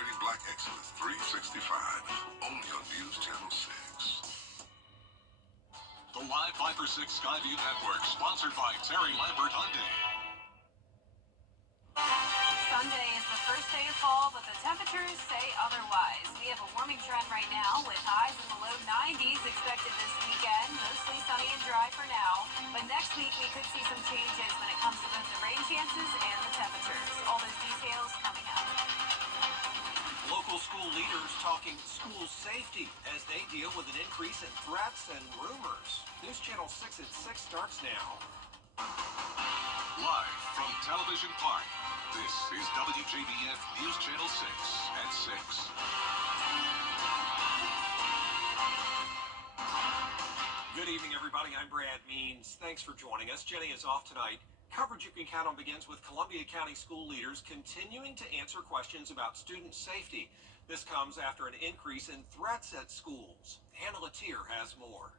Celebrating Black Excellence 365, only on News Channel 6. The Live 5 for 6 Skyview Network, sponsored by Terry Lambert Hyundai. Sunday is the first day of fall, but the temperatures say otherwise. We have a warming trend right now with highs in the low 90s expected this weekend. Mostly sunny and dry for now, but next week we could see some changes when it comes to both the rain chances and the temperatures. All those details coming up. Local school leaders talking school safety as they deal with an increase in threats and rumors. News Channel 6 at 6 starts now. Live from Television Park, this is WJBF News Channel 6 at 6. Good evening, everybody. I'm Brad Means. Thanks for joining us. Jenny is off tonight. Coverage you can count on begins with Columbia County school leaders continuing to answer questions about student safety. This comes after an increase in threats at schools. Hannah Latier has more.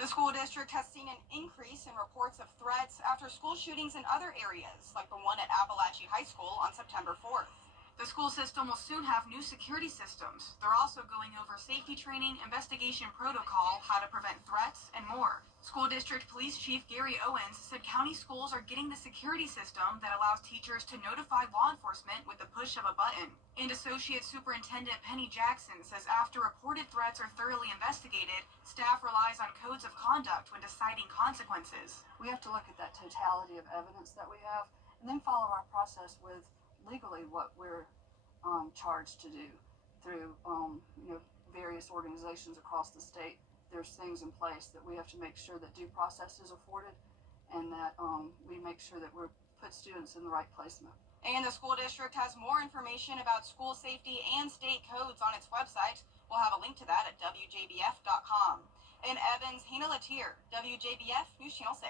The school district has seen an increase in reports of threats after school shootings in other areas, like the one at Appalachia High School on September 4th. The school system will soon have new security systems. They're also going over safety training, investigation protocol, how to prevent threats, and more. School District Police Chief Gary Owens said county schools are getting the security system that allows teachers to notify law enforcement with the push of a button. And Associate Superintendent Penny Jackson says after reported threats are thoroughly investigated, staff relies on codes of conduct when deciding consequences. We have to look at that totality of evidence that we have and then follow our process with legally what we're charged to do through various organizations across the state. There's things in place that we have to make sure that due process is afforded and that we make sure that we put students in the right placement. And the school district has more information about school safety and state codes on its website. We'll have a link to that at WJBF.com. In Evans, Hannah Latier, WJBF News Channel 6.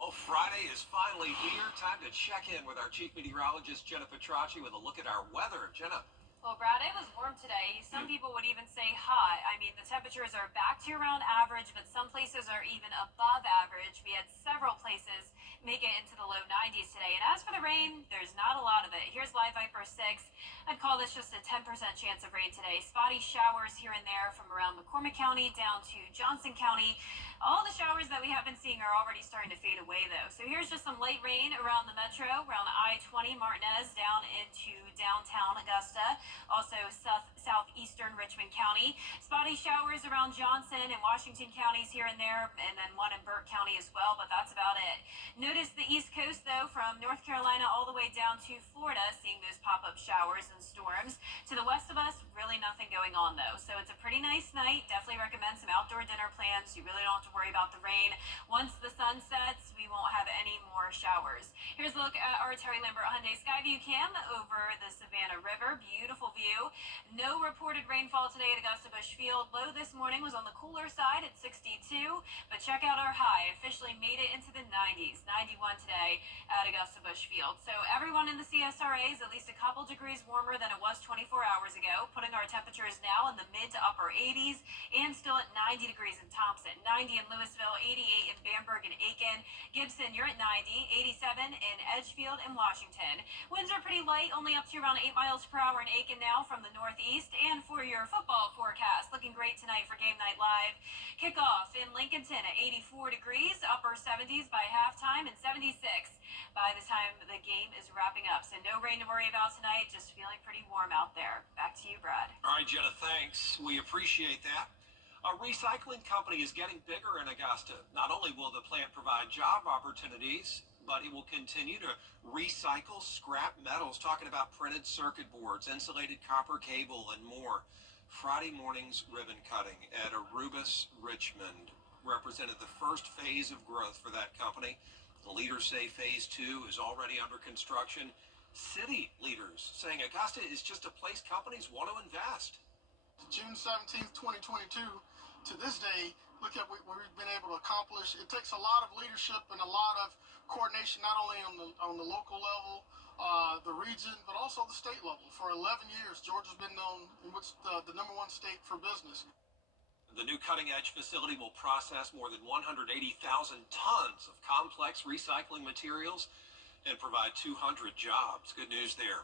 Well, Friday is finally here. Time to check in with our chief meteorologist, Jenna Petracci, with a look at our weather. Jenna. Well, Brad, it was warm today. Some people would even say hot. I mean, the temperatures are back to around average, but some places are even above average. We had several places make it into the low 90s today. And as for the rain, there's not a lot of it. Here's Live Viper 6. I'd call this just a 10% chance of rain today. Spotty showers here and there from around McCormick County down to Johnson County. All the showers that we have been seeing are already starting to fade away, though. So here's just some light rain around the metro, around I-20 Martinez down into downtown Augusta. Also southeastern Richmond County. Spotty showers around Johnson and Washington counties here and there, and then one in Burke County as well, but that's about it. Notice the East Coast, though, from North Carolina all the way down to Florida, seeing those pop-up showers and storms. To the west of us, really nothing going on, though. So it's a pretty nice night. Definitely recommend some outdoor dinner plans. You really don't have to worry about the rain. Once the sun sets, we won't have any more showers. Here's a look at our Terry Lambert Hyundai Skyview cam over the Savannah River. Beautiful view. No reported rainfall today at Augusta Busch Field. Low this morning was on the cooler side at 62, but check out our high. Officially made it into the 90s, 91 today at Augusta Busch Field. So everyone in the CSRA is at least a couple degrees warmer than it was 24 hours ago, putting our temperatures now in the mid to upper 80s and still at 90 degrees in Thompson, 90 in Louisville, 88 in Bamberg and Aiken. Gibson, you're at 90, 87 in Edgefield and Washington. Winds are pretty light, only up to around 8 miles per hour in Aiken now from the northeast. And for your football forecast, looking great tonight for Game Night Live. Kickoff in Lincolnton at 84 degrees, upper 70s by halftime, and 76 by the time the game is wrapping up. So no rain to worry about tonight, just feeling pretty warm out there. Back to you, Brad. All right, Jenna, thanks. We appreciate that. A recycling company is getting bigger in Augusta. Not only will the plant provide job opportunities, but it will continue to recycle scrap metals, talking about printed circuit boards, insulated copper cable, and more. Friday morning's ribbon cutting at Arubis Richmond represented the first phase of growth for that company. The leaders say phase 2 is already under construction. City leaders saying Augusta is just a place companies want to invest. June 17th, 2022, to this day, look at what we've been able to accomplish. It takes a lot of leadership and a lot of coordination, not only on the local level, the region, but also the state level. For 11 years, Georgia's been known in which the number one state for business. The new cutting-edge facility will process more than 180,000 tons of complex recycling materials and provide 200 jobs. Good news there.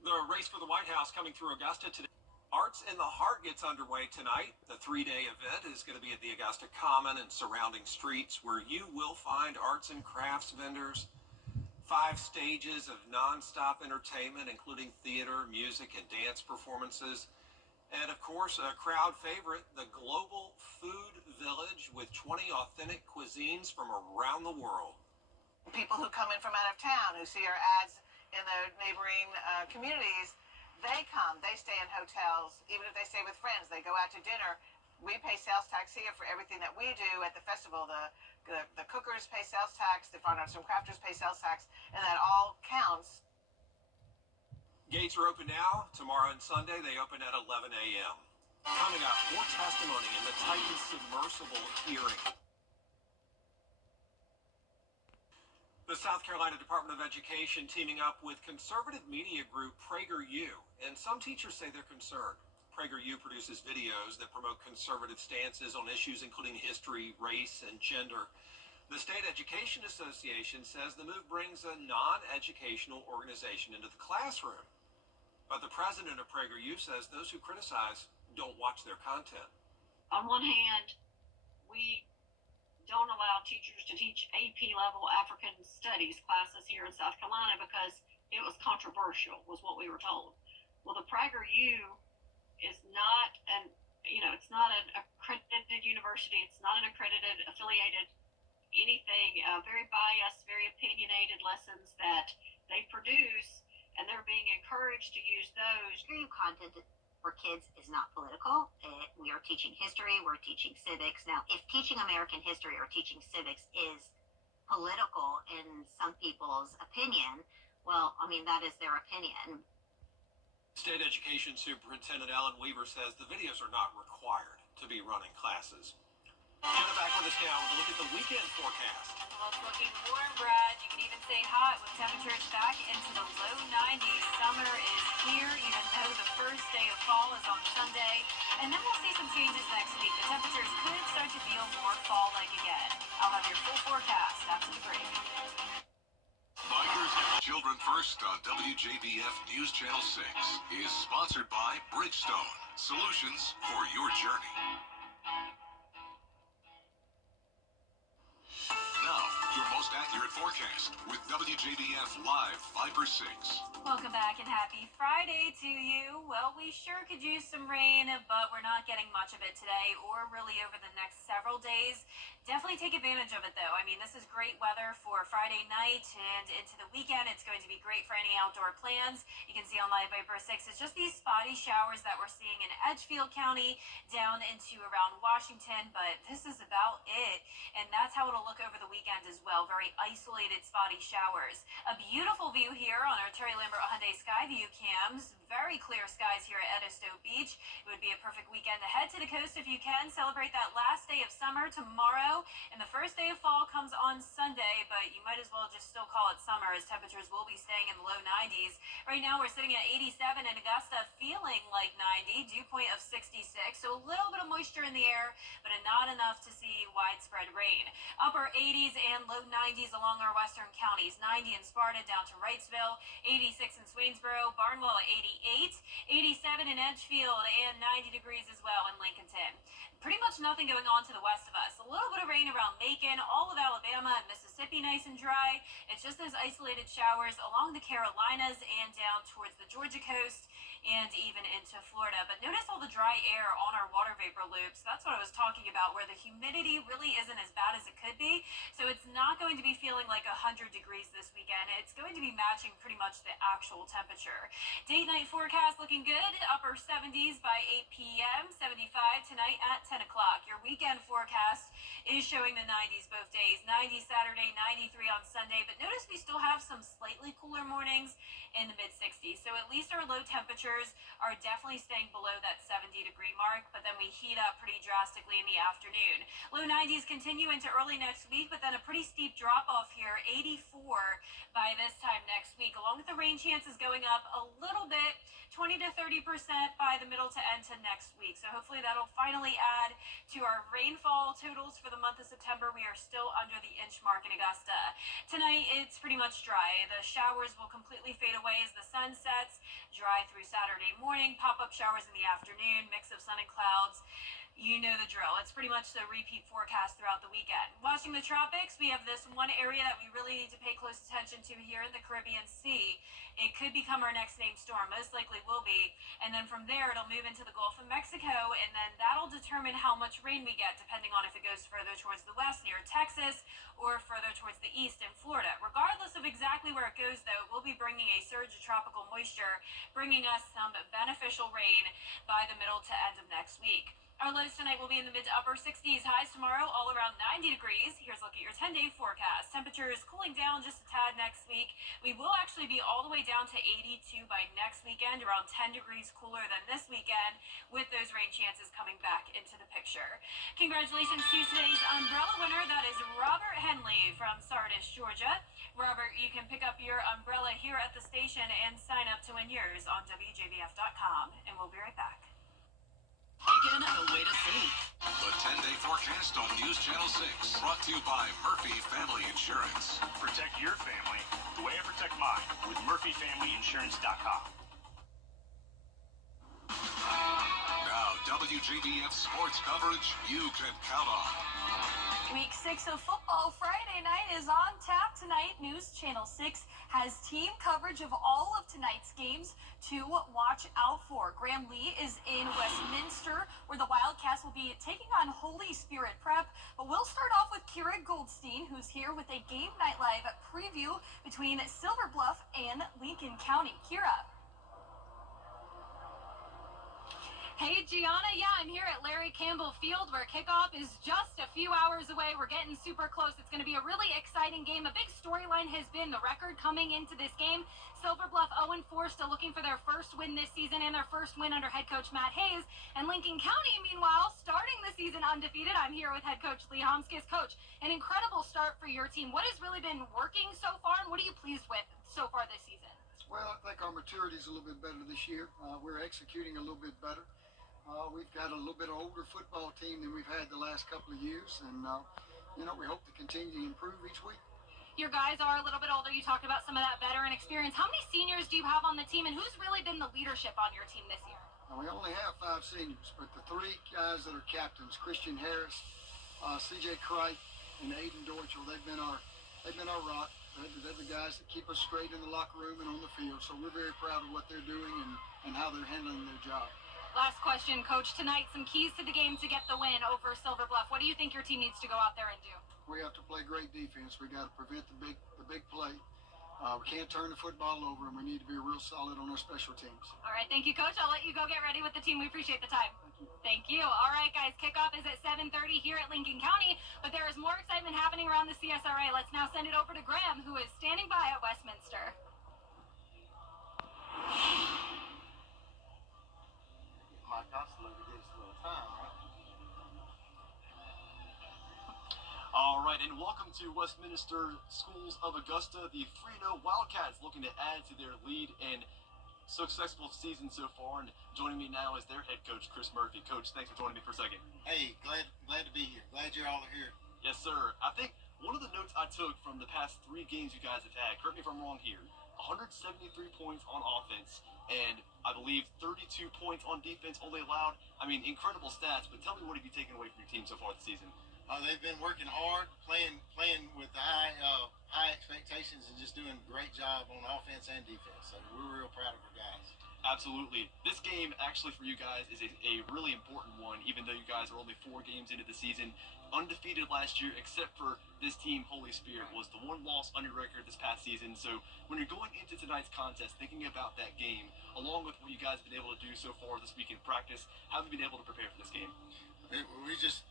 The race for the White House coming through Augusta today. Arts in the Heart gets underway tonight. The three-day event is going to be at the Augusta Common and surrounding streets, where you will find arts and crafts vendors, 5 stages of non-stop entertainment, including theater, music, and dance performances. And of course, a crowd favorite, the Global Food Village, with 20 authentic cuisines from around the world. People who come in from out of town, who see our ads in the neighboring communities, they come, they stay in hotels, even if they stay with friends, they go out to dinner. We pay sales tax here for everything that we do at the festival. The cookers pay sales tax, the fine arts and crafters pay sales tax, and that all counts. Gates are open now. Tomorrow and Sunday, they open at 11 a.m. Coming up, more testimony in the Titan submersible hearing. The South Carolina Department of Education teaming up with conservative media group PragerU, and some teachers say they're concerned. PragerU produces videos that promote conservative stances on issues including history, race, and gender. The State Education Association says the move brings a non-educational organization into the classroom. But the president of PragerU says those who criticize don't watch their content. On one hand, we don't allow teachers to teach AP level African studies classes here in South Carolina because it was controversial, was what we were told. Well, the PragerU is not it's not an accredited university. It's not an accredited, affiliated anything. Very biased, very opinionated lessons that they produce, and they're being encouraged to use those. Content for kids is not political. We are teaching history, we're teaching civics. Now, if teaching American history or teaching civics is political in some people's opinion, well, I mean, that is their opinion. State Education Superintendent Ellen Weaver says the videos are not required to be running classes. Jenna back with us now with a look at the weekend forecast. Well, it's looking warm, Brad. You can even say hot with temperatures back into the low 90s. Summer is here, even though the first day of fall is on Sunday. And then we'll see some changes next week. The temperatures could start to feel more fall-like again. I'll have your full forecast after the break. Bikers Children First on WJBF News Channel 6 is sponsored by Bridgestone, solutions for your journey. Now, your most accurate forecast with WJBF Live Viper 6. Welcome back and happy Friday to you. Well, we sure could use some rain, but we're not getting much of it today or really over the next several days. Definitely take advantage of it, though. I mean, this is great weather for Friday night and into the weekend. It's going to be great for any outdoor plans. You can see on Live Viper 6, it's just these spotty showers that we're seeing in Edgefield County down into around Washington, but this is about it. And that's how it'll look over the weekend as well. Very isolated, spotty showers. A beautiful view here on our Terry Lambert Hyundai Skyview cams. Very clear skies here at Edisto Beach. It would be a perfect weekend to head to the coast if you can. Celebrate that last day of summer tomorrow. And the first day of fall comes on Sunday, but you might as well just still call it summer as temperatures will be staying in the low 90s. Right now we're sitting at 87 in Augusta, feeling like 90, dew point of 66. So a little bit of moisture in the air, but not enough to see widespread rain. Upper 80s and low 90s along our western counties. 90 in Sparta down to Wrightsville, 86 in Swainsboro, Barnwell at 88, 87 in Edgefield, and 90 degrees as well in Lincolnton. Pretty much nothing going on to the west of us. A little bit of rain around Macon, all of Alabama and Mississippi nice and dry. It's just those isolated showers along the Carolinas and down towards the Georgia coast and even into Florida. But notice all the dry air on our water vapor loops. That's what I was talking about, where the humidity really isn't as bad as it could be. So it's not going to be feeling like 100 degrees this weekend. It's going to be matching pretty much the actual temperature. Date-night forecast looking good. Upper 70s by 8 p.m., 75 tonight at 10 o'clock. Your weekend forecast is showing the 90s both days. 90 Saturday, 93 on Sunday. But notice we still have some slightly cooler mornings in the mid-60s. So at least our low temperatures are definitely staying below that 70-degree mark, but then we heat up pretty drastically in the afternoon. Low 90s continue into early next week, but then a pretty steep drop-off here, 84 by this time next week, along with the rain chances going up a little bit 20 to 30% by the middle to end to next week. So hopefully that'll finally add to our rainfall totals for the month of September. We are still under the inch mark in Augusta. Tonight, it's pretty much dry. The showers will completely fade away as the sun sets. Dry through Saturday morning, pop-up showers in the afternoon, mix of sun and clouds. You know the drill. It's pretty much the repeat forecast throughout the weekend. Watching the tropics, we have this one area that we really need to pay close attention to here in the Caribbean Sea. It could become our next named storm, most likely will be. And then from there, it'll move into the Gulf of Mexico, and then that'll determine how much rain we get, depending on if it goes further towards the west near Texas or further towards the east in Florida. Regardless of exactly where it goes, though, we'll be bringing a surge of tropical moisture, bringing us some beneficial rain by the middle to end of next week. Our lows tonight will be in the mid to upper 60s. Highs tomorrow, all around 90 degrees. Here's a look at your 10-day forecast. Temperatures cooling down just a tad next week. We will actually be all the way down to 82 by next weekend, around 10 degrees cooler than this weekend, with those rain chances coming back into the picture. Congratulations to today's umbrella winner. That is Robert Henley from Sardis, Georgia. Robert, you can pick up your umbrella here at the station and sign up to win yours on WJBF.com. And we'll be right back. Again, a way to see. The 10-day forecast on News Channel 6, brought to you by Murphy Family Insurance. Protect your family the way I protect mine with MurphyFamilyInsurance.com. Now, WJBF sports coverage you can count on. Week 6 of football Friday night is on tap tonight. News Channel 6 has team coverage of all of tonight's games to watch out for. Graham Lee is in Westminster, where the Wildcats will be taking on Holy Spirit Prep. But we'll start off with Kira Goldstein, who's here with a Game Night Live preview between Silver Bluff and Lincoln County. Kira. Hey, Gianna. Yeah, I'm here at Larry Campbell Field, where kickoff is just a few hours away. We're getting super close. It's going to be a really exciting game. A big storyline has been the record coming into this game. Silver Bluff 0-4, still looking for their first win this season and their first win under head coach Matt Hayes. And Lincoln County, meanwhile, starting the season undefeated. I'm here with head coach Lee Homskis. Coach, an incredible start for your team. What has really been working so far, and what are you pleased with so far this season? Well, I think our maturity is a little bit better this year. We're executing a little bit better. We've got a little bit older football team than we've had the last couple of years, and we hope to continue to improve each week. Your guys are a little bit older. You talked about some of that veteran experience. How many seniors do you have on the team, and who's really been the leadership on your team this year? We only have 5 seniors, but the 3 guys that are captains, Christian Harris, C.J. Cripe, and Aiden Dorchel, they've been our rock. They're the guys that keep us straight in the locker room and on the field. So we're very proud of what they're doing and how they're handling their job. Last question, Coach. Tonight, some keys to the game to get the win over Silver Bluff. What do you think your team needs to go out there and do? We have to play great defense. We got to prevent the big play. We can't turn the football over, and we need to be real solid on our special teams. All right, thank you, Coach. I'll let you go get ready with the team. We appreciate the time. Thank you. All right, guys, kickoff is at 7:30 here at Lincoln County, but there is more excitement happening around the CSRA. Let's now send it over to Graham, who is standing by at Westminster. My counselor to give us a little time, right? All right, and welcome to Westminster Schools of Augusta. The 3-0 Wildcats looking to add to their lead and successful season so far. And joining me now is their head coach, Chris Murphy. Coach, thanks for joining me for a second. Hey, glad to be here. Glad you're all here. Yes, sir. I think one of the notes I took from the past 3 games you guys have had, correct me if I'm wrong here, 173 points on offense, and I believe 32 points on defense only allowed. I mean, incredible stats, but tell me, what have you taken away from your team so far this season? They've been working hard, playing with high expectations, and just doing a great job on offense and defense. So we're real proud of our guys. Absolutely. This game, actually, for you guys is a really important one, even though you guys are only 4 games into the season. Undefeated last year, except for this team, Holy Spirit, was the 1 loss on your record this past season. So when you're going into tonight's contest, thinking about that game, along with what you guys have been able to do so far this week in practice, how have you been able to prepare for this game? We just,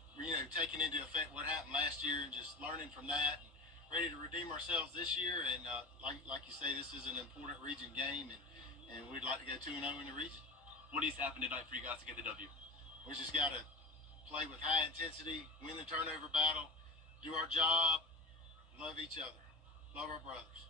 taking into effect what happened last year and just learning from that, and ready to redeem ourselves this year. And like you say, this is an important region game, and we'd like to go 2-0 in the region. What needs to happen tonight for you guys to get the W? We just got to play with high intensity, win the turnover battle, do our job, love each other, love our brothers.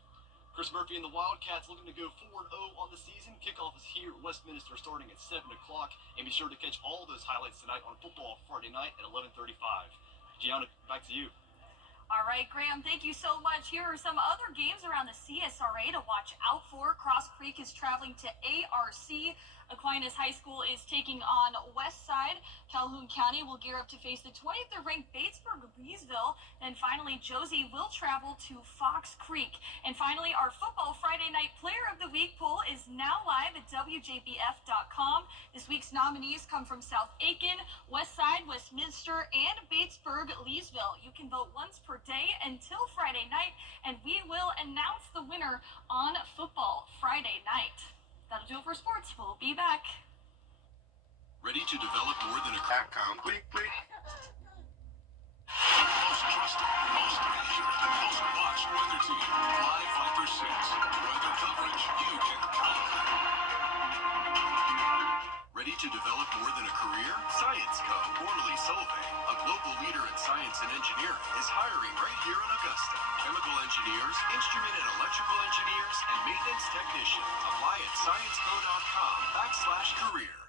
Chris Murphy and the Wildcats looking to go 4-0 on the season. Kick kickoff is here at Westminster starting at 7 o'clock. And be sure to catch all those highlights tonight on Football Friday night at 11:35. Gianna, back to you. All right, Graham, thank you so much. Here are some other games around the CSRA to watch out for. Cross Creek is traveling to ARC. Aquinas High School is taking on Westside. Calhoun County will gear up to face the 23rd ranked Batesburg-Leesville. And finally, Josie will travel to Fox Creek. And finally, our Football Friday Night Player of the Week poll is now live at WJBF.com. This week's nominees come from South Aiken, Westside, Westminster, and Batesburg-Leesville. You can vote once per day until Friday night, and we will announce the winner on Football Friday night. That'll do it for sports. We'll be back. Ready to develop more than a Complete. most trusted, most measured, and most watched weather team. Fly Viper 6. Weather coverage you can count on. Ready to develop more than a career? Science Co. formerly Solvay, a global leader in science and engineering, is hiring right here in Augusta. Chemical engineers, instrument and electrical engineers, and maintenance technicians. Apply at scienceco.com/career.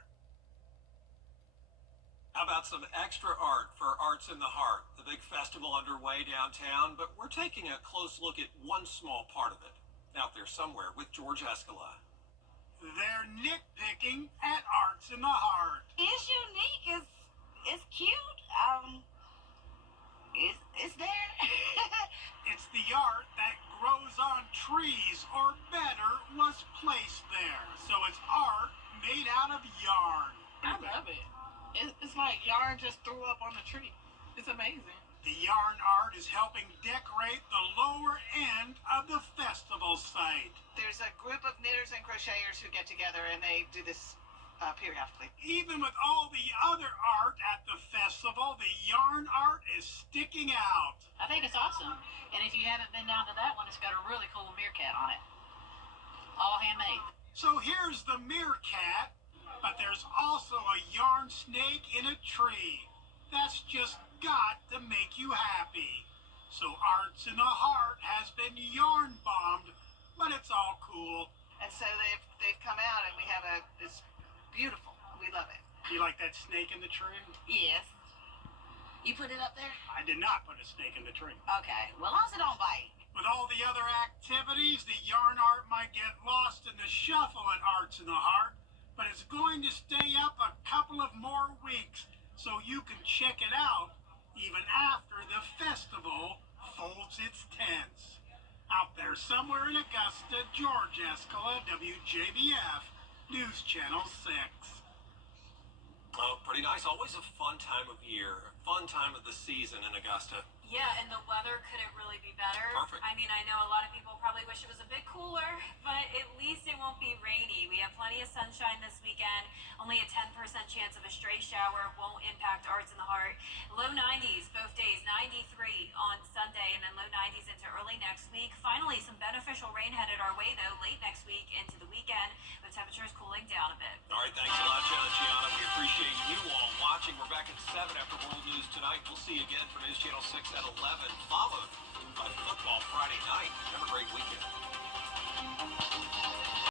How about some extra art for Arts in the Heart? The big festival underway downtown, but we're taking a close look at one small part of it. Out there somewhere with George Escala. They're nitpicking at Arts in the Heart. It's unique. It's cute. It's there. It's the art that grows on trees, or better, was placed there. So it's art made out of yarn. I love it. It's like yarn just threw up on the tree. It's amazing. The yarn art is helping decorate the lower end of the festival site. There's a group of knitters and crocheters who get together and they do this periodically. Even with all the other art at the festival, the yarn art is sticking out. I think it's awesome. And if you haven't been down to that one, it's got a really cool meerkat on it. All handmade. So here's the meerkat, but there's also a yarn snake in a tree. That's just got to make you happy. So Arts in the Heart has been yarn bombed, but it's all cool. And so they've come out and we have it's beautiful. We love it. You like that snake in the tree? Yes. You put it up there? I did not put a snake in the tree. Okay. Well, as long as it don't bite. With all the other activities, the yarn art might get lost in the shuffle at Arts in the Heart, but it's going to stay up a couple of more weeks, so you can check it out even after the festival folds its tents. Out there somewhere in Augusta, George Escala, WJBF, News Channel 6. Oh, pretty nice. Always a fun time of year, fun time of the season in Augusta. Yeah, and the weather couldn't really be better. Perfect. I mean, I know a lot of people probably wish it was a bit cooler, but at least it won't be rainy. We have plenty of sunshine this weekend. Only a 10% chance of a stray shower. Won't impact Arts in the Heart. Low 90s both days, 93 on Sunday, and then low 90s into early next week. Finally, some beneficial rain headed our way, though, late next week into the weekend, with temperatures cooling down a bit. All right, thanks a lot, Gianna. We appreciate you all watching. We're back at 7 after World News tonight. We'll see you again for News Channel 6 at 11, followed by Football Friday night. Have a great weekend.